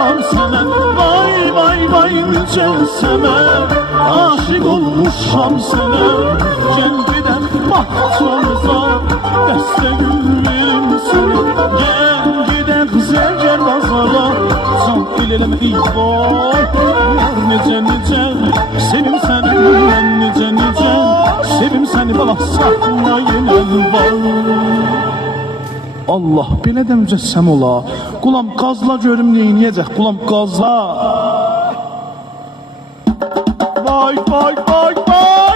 baxam sənə. Vay vay vay necə sənə, aşiq olmuşam sənə. Gəl gedək bağçamıza, dəstə gül verim sənə. Gəl gedək zərgər bazara, can el eləmə ey vay. Necə necə sevim səni, mən necə necə sevim səni bala, saxlayın əlvan. Allah, belə də mücəssəm ola. Qulam qazla görüm neyniyəcək, qulam qazla. Vay vay vay vay.